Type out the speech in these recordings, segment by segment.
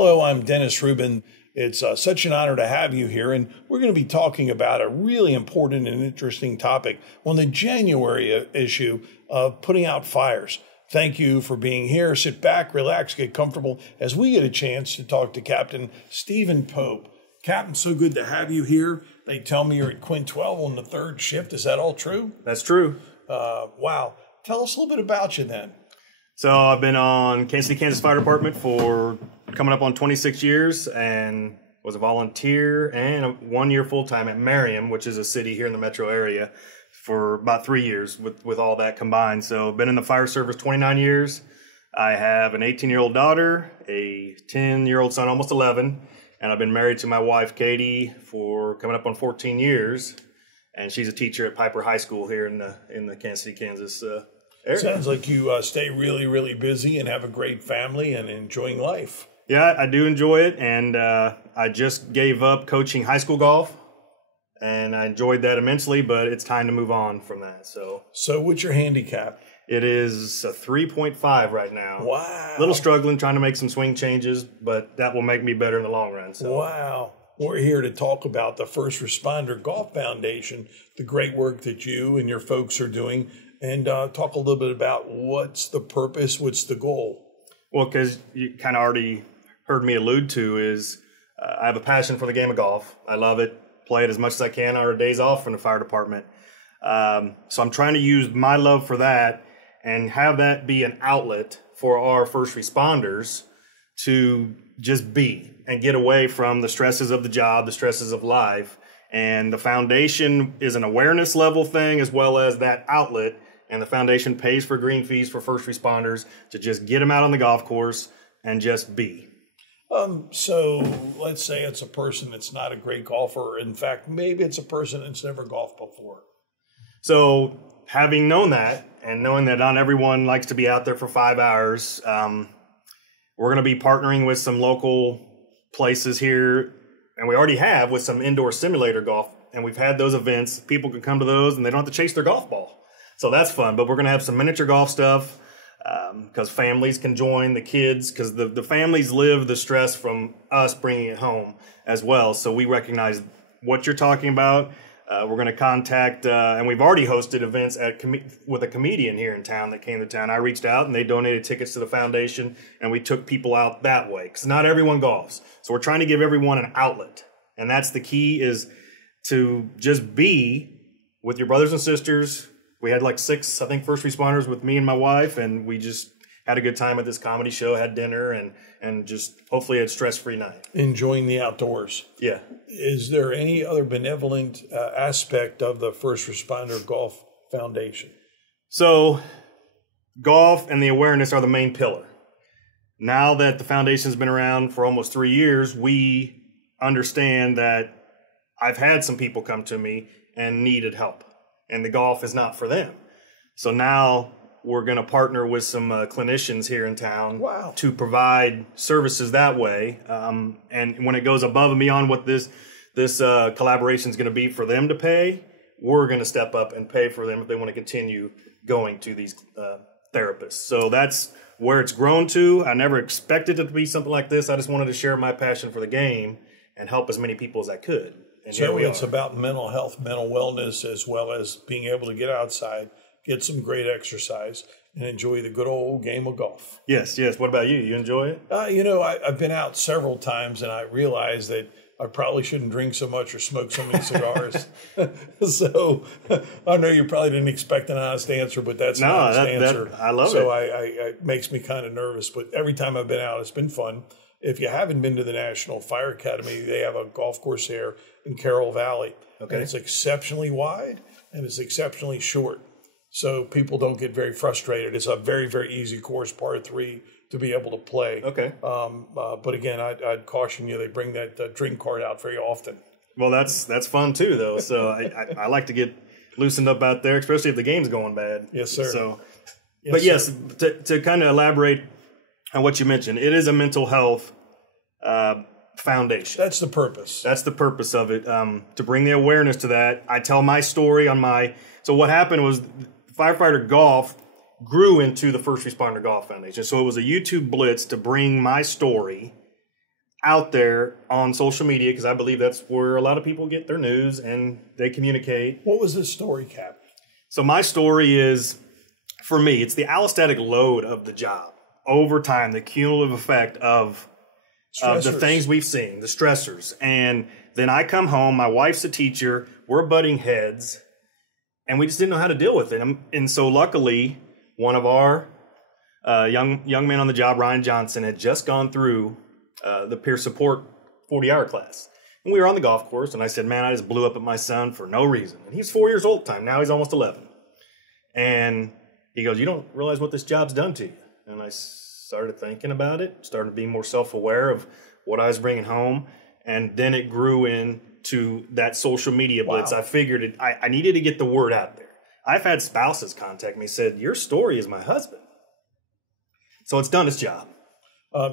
Hello, I'm Dennis Rubin. It's such an honor to have you here, and we're going to be talking about a really important and interesting topic on the January issue of putting out fires. Thank you for being here. Sit back, relax, get comfortable as we get a chance to talk to Captain Stephen Pope. Captain, so good to have you here. They tell me you're at Quint 12 on the third shift. Is that all true? That's true. Wow. Tell us a little bit about you then. So I've been on Kansas City, Kansas Fire Department for coming up on 26 years and was a volunteer and 1 year full-time at Merriam, which is a city here in the metro area, for about 3 years with all that combined. So I've been in the fire service 29 years. I have an 18-year-old daughter, a 10-year-old son, almost 11, and I've been married to my wife, Katie, for coming up on 14 years. And she's a teacher at Piper High School here in the Kansas City, Kansas area. Sounds like you stay really, really busy and have a great family and enjoying life. Yeah, I do enjoy it, and I just gave up coaching high school golf, and I enjoyed that immensely, but it's time to move on from that. So what's your handicap? It is a 3.5 right now. Wow. A little struggling, trying to make some swing changes, but that will make me better in the long run. So. Wow. We're here to talk about the First Responder Golf Foundation, the great work that you and your folks are doing, and talk a little bit about what's the purpose, what's the goal. Well, because you kind of already heard me allude to is I have a passion for the game of golf. I love it, play it as much as I can on our days off from the fire department. So I'm trying to use my love for that and have that be an outlet for our first responders to just be and get away from the stresses of the job, the stresses of life. And the foundation is an awareness level thing as well as that outlet. And the foundation pays for green fees for first responders to just get them out on the golf course and just be. So let's say it's a person that's not a great golfer. In fact, maybe it's a person that's never golfed before. So having known that and knowing that not everyone likes to be out there for 5 hours, we're going to be partnering with some local places here. And we already have with some indoor simulator golf. And we've had those events. People can come to those and they don't have to chase their golf ball. So that's fun, but we're going to have some miniature golf stuff because families can join, the kids, because the families live the stress from us bringing it home as well. So we recognize what you're talking about. We're going to contact, and we've already hosted events with a comedian here in town that came to town. I reached out and they donated tickets to the foundation and we took people out that way because not everyone golfs. So we're trying to give everyone an outlet. And that's the key, is to just be with your brothers and sisters. We had like 6, I think, first responders with me and my wife, and we just had a good time at this comedy show, had dinner, and just hopefully a stress-free night. Enjoying the outdoors. Yeah. Is there any other benevolent aspect of the First Responder Golf Foundation? So golf and the awareness are the main pillar. Now that the foundation's been around for almost 3 years, we understand that I've had some people come to me and needed help. And the golf is not for them. So now we're going to partner with some clinicians here in town. Wow. To provide services that way. And when it goes above and beyond what this collaboration is going to be for them to pay, we're going to step up and pay for them if they want to continue going to these therapists. So that's where it's grown to. I never expected it to be something like this. I just wanted to share my passion for the game and help as many people as I could. And so it's about mental health, mental wellness, as well as being able to get outside, get some great exercise, and enjoy the good old game of golf. Yes. What about you? You enjoy it? I've been out several times, and I realized that I probably shouldn't drink so much or smoke so many cigars. So I know you probably didn't expect an honest answer, but that's an honest answer. I love it. So it makes me kind of nervous. But every time I've been out, it's been fun. If you haven't been to the National Fire Academy, they have a golf course there in Carroll Valley. Okay. And it's exceptionally wide and it's exceptionally short. So people don't get very frustrated. It's a very, very easy course, par 3, to be able to play. Okay. But again, I'd caution you, they bring that drink card out very often. Well, that's fun too, though. So I like to get loosened up out there, especially if the game's going bad. Yes, sir. So, yes, to kind of elaborate on what you mentioned, it is a mental health foundation. That's the purpose. That's the purpose of it, to bring the awareness to that. I tell my story on my – so what happened was Firefighter Golf grew into the First Responder Golf Foundation. So it was a YouTube blitz to bring my story out there on social media because I believe that's where a lot of people get their news and they communicate. What was this story, Cap? So my story is, for me, it's the allostatic load of the job over time, the cumulative effect of the things we've seen, the stressors. And then I come home, my wife's a teacher, we're butting heads, and we just didn't know how to deal with it. And so luckily, one of our young men on the job, Ryan Johnson, had just gone through the peer support 40-hour class. And we were on the golf course, and I said, man, I just blew up at my son for no reason. And he's 4 years old at the time. Now he's almost 11. And he goes, you don't realize what this job's done to you. And I started thinking about it, started being more self-aware of what I was bringing home. And then it grew into that social media blitz. Wow. I figured I needed to get the word out there. I've had spouses contact me, said, your story is my husband. So it's done its job.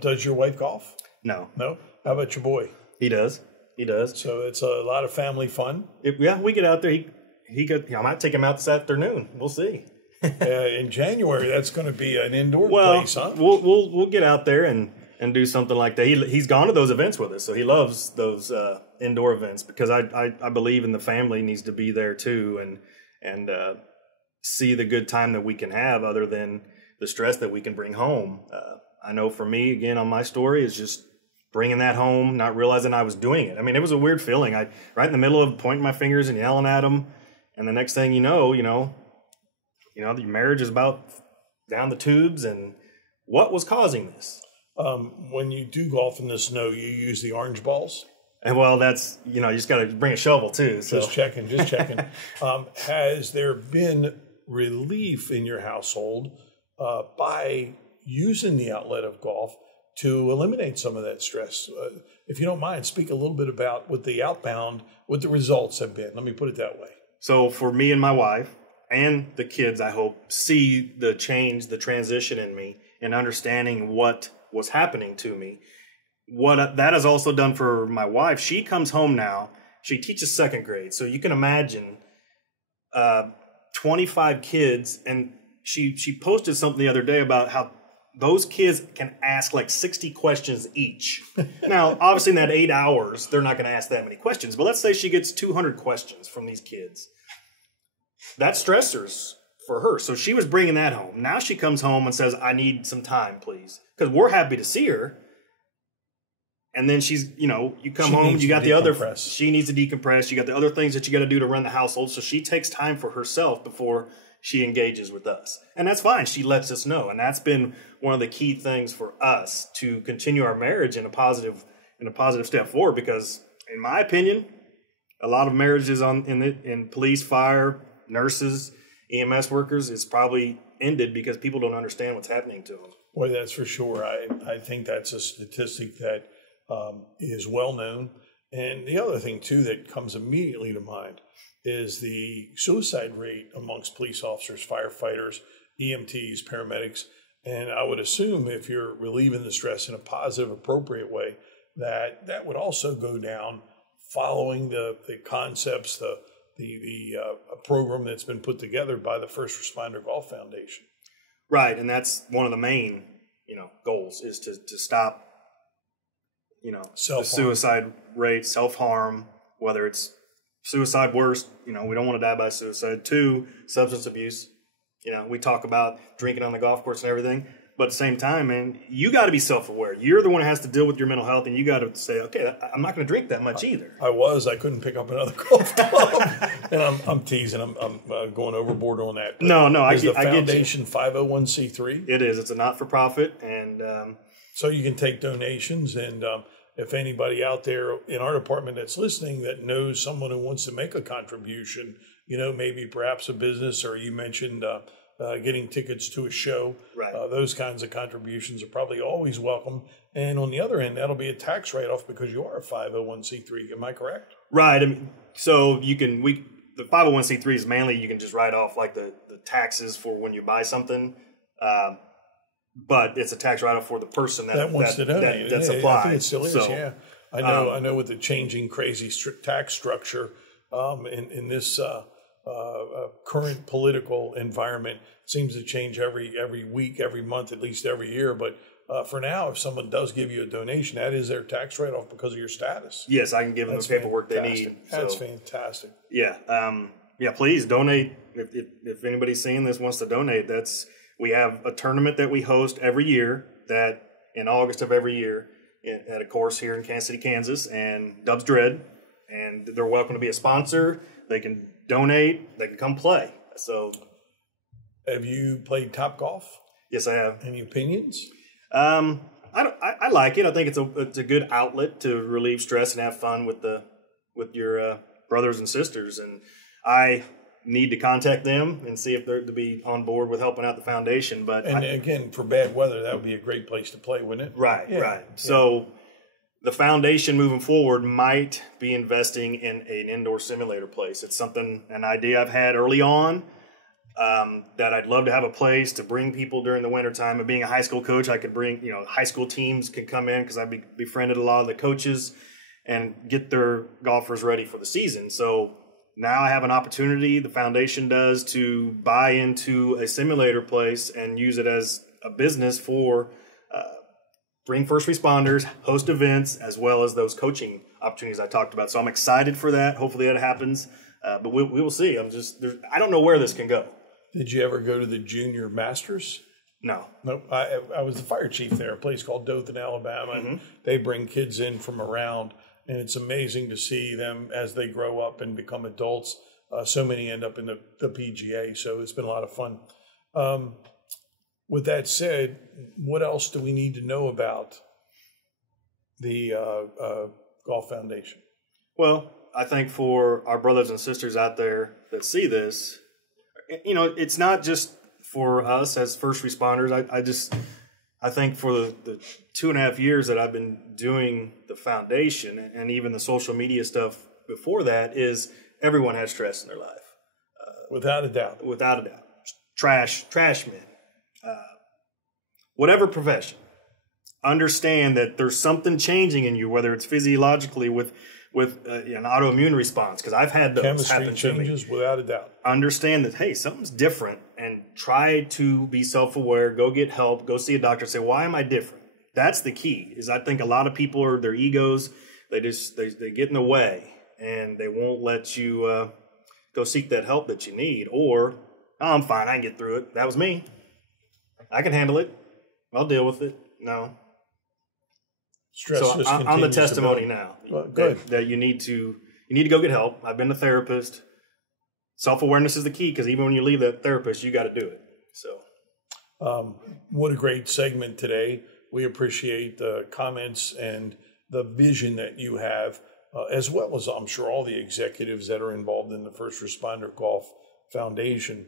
Does your wife golf? No. No? How about your boy? He does. He does. So it's a lot of family fun. Yeah, we get out there. I might take him out this afternoon. We'll see. In January, that's going to be an indoor place, huh? We'll get out there and do something like that. He's gone to those events with us, so he loves those indoor events because I believe in the family needs to be there too and see the good time that we can have other than the stress that we can bring home. I know for me, again, on my story is just bringing that home, not realizing I was doing it. I mean, it was a weird feeling. Right in the middle of pointing my fingers and yelling at him, and the next thing you know, your marriage is about down the tubes. And what was causing this? When you do golf in the snow, you use the orange balls? And well, that's, you just got to bring a shovel too. So. Just checking. Has there been relief in your household by using the outlet of golf to eliminate some of that stress? If you don't mind, speak a little bit about what the results have been. Let me put it that way. So for me and my wife and the kids, I hope, see the change, the transition in me and understanding what was happening to me. What that has also done for my wife, she comes home now. She teaches second grade. So you can imagine 25 kids. And she posted something the other day about how those kids can ask like 60 questions each. Now, obviously in that 8 hours, they're not going to ask that many questions. But let's say she gets 200 questions from these kids. That's stressors for her. So she was bringing that home. Now she comes home and says, I need some time, please. Because we're happy to see her. And then she's, you come home, you got the other, she needs to decompress. You got the other things that you got to do to run the household. So she takes time for herself before she engages with us. And that's fine. She lets us know. And that's been one of the key things for us to continue our marriage in a positive step forward. Because in my opinion, a lot of marriages in police, fire, nurses, EMS workers, it's probably ended because people don't understand what's happening to them. Boy, that's for sure. I think that's a statistic that is well known. And the other thing, too, that comes immediately to mind is the suicide rate amongst police officers, firefighters, EMTs, paramedics. And I would assume if you're relieving the stress in a positive, appropriate way, that would also go down following the concepts, the program that's been put together by the First Responder Golf Foundation. Right, and that's one of the main, goals is to stop, the suicide rate, self-harm, whether it's suicide worst, we don't want to die by suicide. 2, substance abuse. We talk about drinking on the golf course and everything. But at the same time, man, you got to be self-aware. You're the one who has to deal with your mental health, and you got to say, okay, I'm not going to drink that much either. I couldn't pick up another golf club. And I'm teasing. I'm going overboard on that. But no, I get you. The foundation 501c3? It is. It's a not-for-profit. And so you can take donations. And if anybody out there in our department that's listening that knows someone who wants to make a contribution, maybe perhaps a business, or you mentioned getting tickets to a show. Right. Those kinds of contributions are probably always welcome. And on the other end, that'll be a tax write-off because you are a 501c3. Am I correct? Right. I mean, so the 501c3 is mainly you can just write off like the taxes for when you buy something. But it's a tax write-off for the person that wants to donate. That's applied. I think it still is, yeah. I know with the changing crazy tax structure in this current political environment seems to change every week, every month, at least every year. But for now, if someone does give you a donation, that is their tax write-off because of your status. Yes, I can give them the paperwork they need. That's fantastic. Yeah. Yeah, please donate. If anybody's seeing this wants to donate, we have a tournament that we host every year that in August of every year at a course here in Kansas City, Kansas, and Dubs Dread, and they're welcome to be a sponsor. They can donate. They can come play. So, have you played Topgolf? Yes, I have. Any opinions? I like it. I think it's a good outlet to relieve stress and have fun with your brothers and sisters. And I need to contact them and see if they're to be on board with helping out the foundation. But again, for bad weather, that would be a great place to play, wouldn't it? Right, yeah. Right. So the foundation moving forward might be investing in an indoor simulator place. It's an idea I've had early on. That I'd love to have a place to bring people during the wintertime. And being a high school coach, I could bring, high school teams can come in because I befriended a lot of the coaches and get their golfers ready for the season. So now I have an opportunity, the foundation does, to buy into a simulator place and use it as a business for bring first responders, host events, as well as those coaching opportunities I talked about. So I'm excited for that. Hopefully that happens. But we will see. I don't know where this can go. Did you ever go to the Junior Masters? No. Nope. I was the fire chief there, a place called Dothan, Alabama, and they bring kids in from around, and it's amazing to see them as they grow up and become adults. So many end up in the PGA, so it's been a lot of fun. With that said, what else do we need to know about the Golf Foundation? Well, I think for our brothers and sisters out there that see this, it's not just for us as first responders. I think for the 2.5 years that I've been doing the foundation and even the social media stuff before that is everyone has stress in their life. Without a doubt. Without a doubt. Trash men. Whatever profession. Understand that there's something changing in you, whether it's physiologically with an autoimmune response, because I've had those happen to me. Changes without a doubt. Understand that, hey, something's different, and try to be self-aware, go get help, go see a doctor, say, why am I different? That's the key, is I think a lot of people are their egos, they get in the way, and they won't let you go seek that help that you need, or, oh, I'm fine, I can get through it. That was me. I can handle it. I'll deal with it. No. Stress so I'm the testimony now. Well, good. That you need to go get help. I've been a therapist. Self-awareness is the key, because even when you leave that therapist, you got to do it. So, what a great segment today. We appreciate the comments and the vision that you have, as well as I'm sure all the executives that are involved in the First Responder Golf Foundation.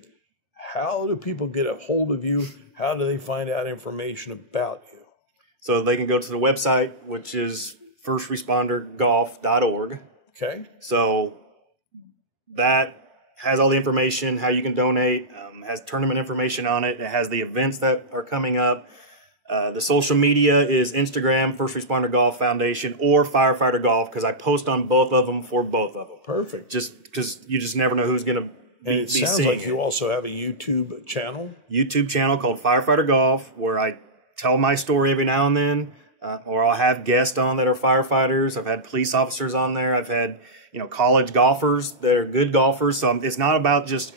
How do people get a hold of you? How do they find out information about you? So they can go to the website, which is firstrespondergolf.org. Okay. So that has all the information, how you can donate, has tournament information on it. It has the events that are coming up. The social media is Instagram, First Responder Golf Foundation, or Firefighter Golf, because I post on both of them for both of them. Perfect. Just because you just never know who's going to and it sounds like you also have a YouTube channel. YouTube channel called Firefighter Golf, where I tell my story every now and then, or I'll have guests on that are firefighters. I've had police officers on there. I've had college golfers that are good golfers. So it's not about just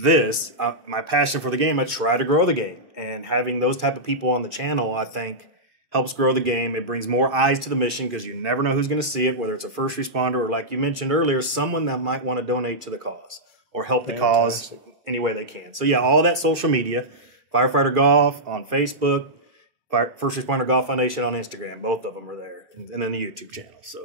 this. My passion for the game, I try to grow the game, and having those type of people on the channel, I think, helps grow the game. It brings more eyes to the mission, because you never know who's going to see it, whether it's a first responder or, like you mentioned earlier, someone that might want to donate to the cause or help the cause any way they can. So yeah, all that social media, Firefighter Golf on Facebook, First Responder Golf Foundation on Instagram, both of them are there, and then the YouTube channel. So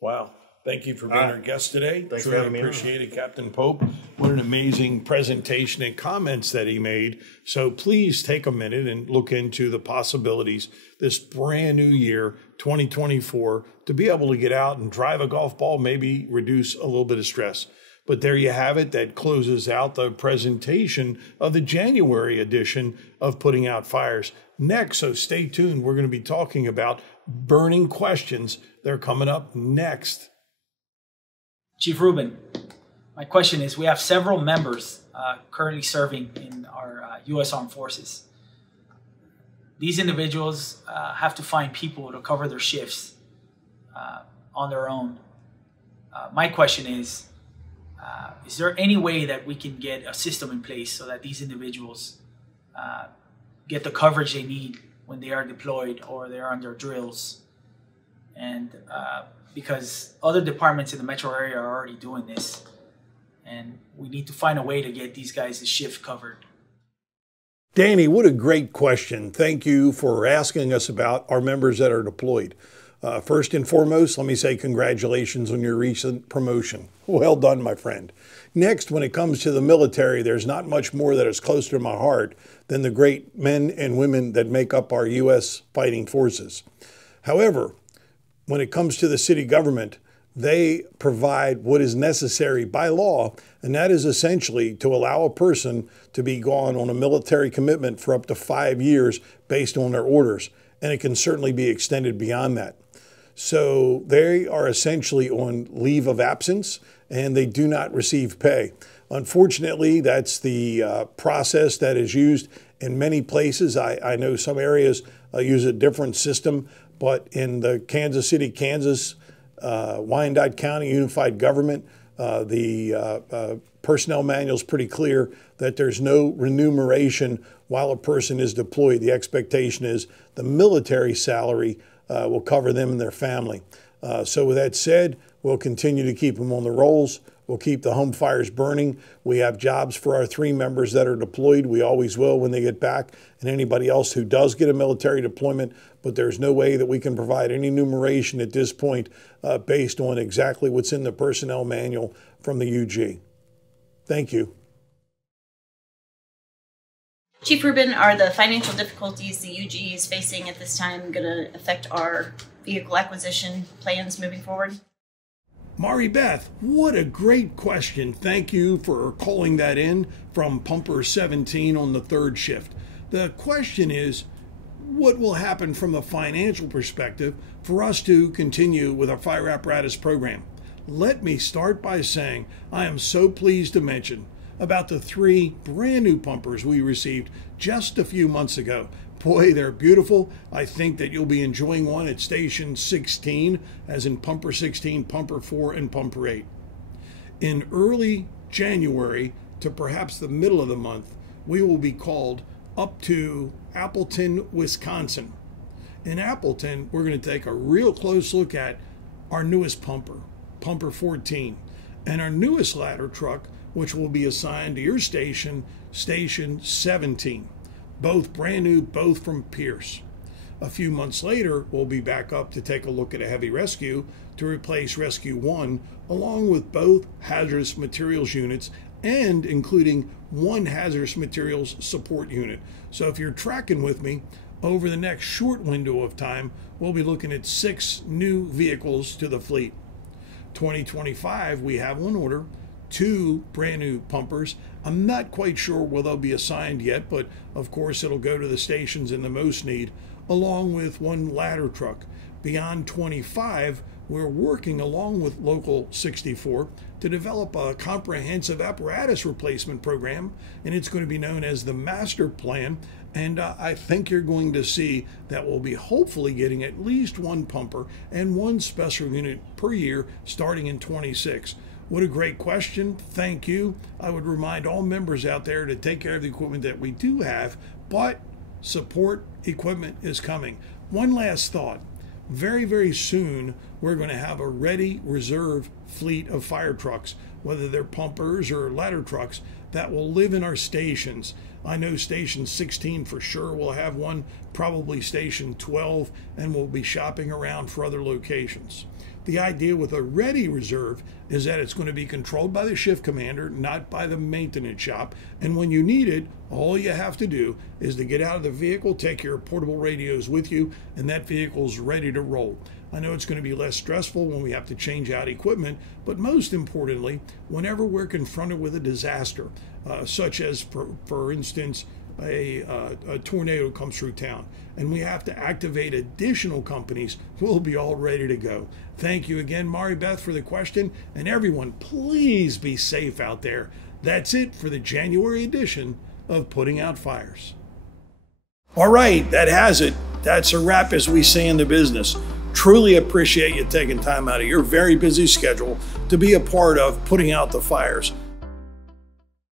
wow. Thank you for being our guest today. Thanks for having me. Appreciate it, Captain Pope. What an amazing presentation and comments that he made. So please take a minute and look into the possibilities this brand new year, 2024, to be able to get out and drive a golf ball, maybe reduce a little bit of stress. But there you have it. That closes out the presentation of the January edition of Putting Out Fires. Next, so stay tuned. We're going to be talking about burning questions. They're coming up next. Chief Rubin, my question is, we have several members currently serving in our U.S. Armed Forces. these individuals have to find people to cover their shifts on their own. My question is there any way that we can get a system in place so that these individuals get the coverage they need when they are deployed or they are on their drills? And because other departments in the metro area are already doing this, and we need to find a way to get these guys' shift covered. Danny, what a great question. Thank you for asking us about our members that are deployed. First and foremost, let me say congratulations on your recent promotion. Well done, my friend. Next, when it comes to the military, there's not much more that is closer to my heart than the great men and women that make up our U.S. fighting forces. However, when it comes to the city government, they provide what is necessary by law, and that is essentially to allow a person to be gone on a military commitment for up to 5 years based on their orders, and it can certainly be extended beyond that. So they are essentially on leave of absence, and they do not receive pay. Unfortunately, that's the process that is used in many places. I know some areas use a different system, but in the Kansas City, Kansas, Wyandotte County Unified Government, the personnel manual is pretty clear that there's no remuneration while a person is deployed. The expectation is the military salary will cover them and their family. So with that said, we'll continue to keep them on the rolls. We'll keep the home fires burning. We have jobs for our 3 members that are deployed. We always will when they get back, and anybody else who does get a military deployment, but there's no way that we can provide any numeration at this point based on exactly what's in the personnel manual from the UG. Thank you. Chief Rubin, are the financial difficulties the UG is facing at this time going to affect our vehicle acquisition plans moving forward? Mari Beth, what a great question. Thank you for calling that in from Pumper 17 on the 3rd shift. The question is, what will happen from the financial perspective for us to continue with our fire apparatus program? Let me start by saying I am so pleased to mention about the 3 brand new pumpers we received just a few months ago. Boy, they're beautiful. I think that you'll be enjoying one at Station 16, as in Pumper 16, Pumper 4, and Pumper 8. In early January to perhaps the middle of the month, we will be called up to Appleton, Wisconsin. In Appleton, we're going to take a real close look at our newest pumper, Pumper 14, and our newest ladder truck, which will be assigned to your station, Station 17. Both brand new, both from Pierce. A few months later, we'll be back up to take a look at a heavy rescue to replace Rescue 1, along with both hazardous materials units and including 1 hazardous materials support unit. So if you're tracking with me, over the next short window of time, we'll be looking at 6 new vehicles to the fleet. 2025, we have on order 2 brand new pumpers. I'm not quite sure where they'll be assigned yet, but of course it'll go to the stations in the most need, along with 1 ladder truck. Beyond 25, we're working along with Local 64 to develop a comprehensive apparatus replacement program, and it's going to be known as the Master Plan. And I think you're going to see that we'll be hopefully getting at least 1 pumper and 1 special unit per year starting in 26. What a great question. Thank you. I would remind all members out there to take care of the equipment that we do have, but support equipment is coming. One last thought. Very, very soon, we're going to have a ready reserve fleet of fire trucks, whether they're pumpers or ladder trucks, that will live in our stations. I know Station 16 for sure will have one, probably Station 12, and we'll be shopping around for other locations. The idea with a ready reserve is that it's going to be controlled by the shift commander, not by the maintenance shop. And when you need it, all you have to do is to get out of the vehicle, take your portable radios with you, and that vehicle's ready to roll. I know it's going to be less stressful when we have to change out equipment, but most importantly, whenever we're confronted with a disaster, such as, for instance, a tornado comes through town and we have to activate additional companies, we'll be all ready to go. Thank you again, Mari Beth, for the question, and everyone, please be safe out there. That's it for the January edition of Putting Out Fires. All right, that has it. That's a wrap, as we say in the business. Truly appreciate you taking time out of your very busy schedule to be a part of putting out the fires.